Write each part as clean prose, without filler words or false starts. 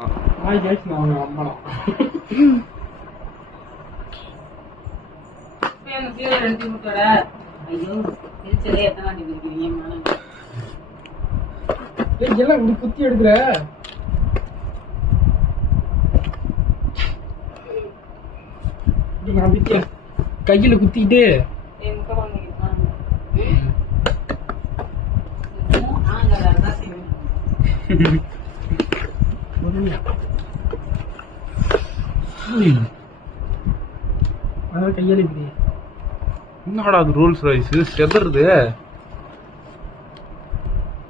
Hi guys, நான் உங்க அம்மா. அந்த சீரியல் எடுத்து விட்டோட ஐயோ திருச்சலே எத்தனை அடி இருக்கீங்க மானம். ஏய் எல்லாம் இப்படி குத்தி எடுக்குற. நான் பிடிக்க கையில குத்திட்டு ஏய் முக்க பண்ணிட்டான். ஆங்கடா தாசி. கையால இப்படி என்னடா அது ரூல்ஸ் ரைஸ் செதறுது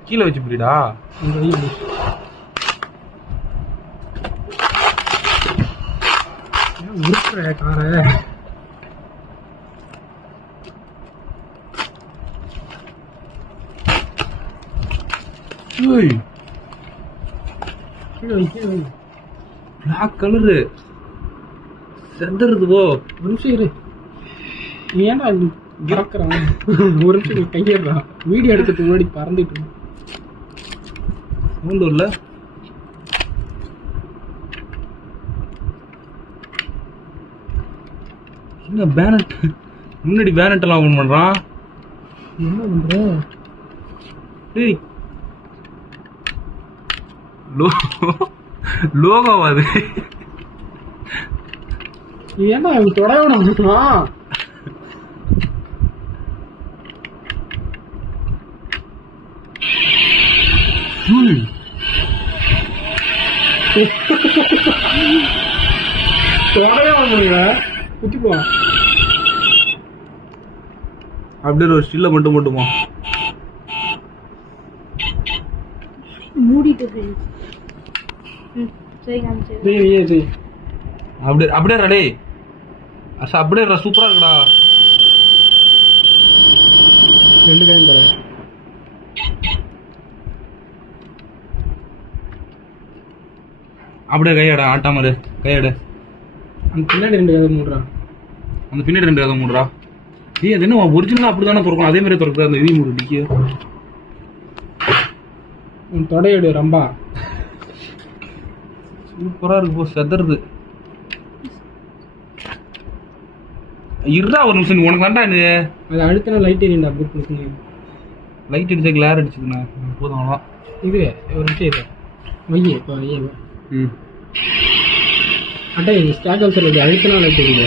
கீழே வச்சு பிடிடா உருக்குற காரை பிளாக் கலரு செதறுது போ ஒரு நிமிஷம் இரு. நீ ஏன்னா இறக்குறான் ஒரு நிமிஷம் கையிடுறான் வீடியோ எடுக்கிறதுக்கு முன்னாடி பறந்துட்டு சவுண்ட் இல்ல என்ன பேனட் முன்னாடி பேனட் எல்லாம் ஓபன் பண்றான் என்ன பண்ற டேய் லோகோவா அது ஏன்னா அவன் தொடவனா குத்தி போ அப்படியே ஒரு ஸ்டில்ல மட்டும் மட்டுமா மூடிட்டு சரி காமிச்சு அப்படியே அப்படியே ரெடி அப்படியே சூப்பரா இருக்குடா ரெண்டு கையும் தர அப்படியே கையாடா ஆட்டாம இரு கையாடு அந்த பின்னாடி ரெண்டு கதை மூடுறான் அந்த பின்னாடி ரெண்டு கதை மூடுறா ஏய் அது என்ன ஒரிஜினலா அப்படிதானே திறக்கணும் அதே மாதிரி திறக்குற அந்த இது மூடு டிக்கி உன் தொடையோடு ரம்பா சூப்பரா இருக்கு போ செதறுது இருடா ஒரு நிமிஷம் உனக்கு வேண்டா இது அது அடுத்த லைட் எரியுண்டா புக் கொடுக்கணும் லைட் அடிச்சா கிளார் அடிச்சுதுண்ணா போதும் அவ்வளோ இது ஒரு நிமிஷம் இது வையே இப்போ வையே ம் அட்டா இது ஸ்டாக் அவுட் அழுத்தினா லைட் எரியுது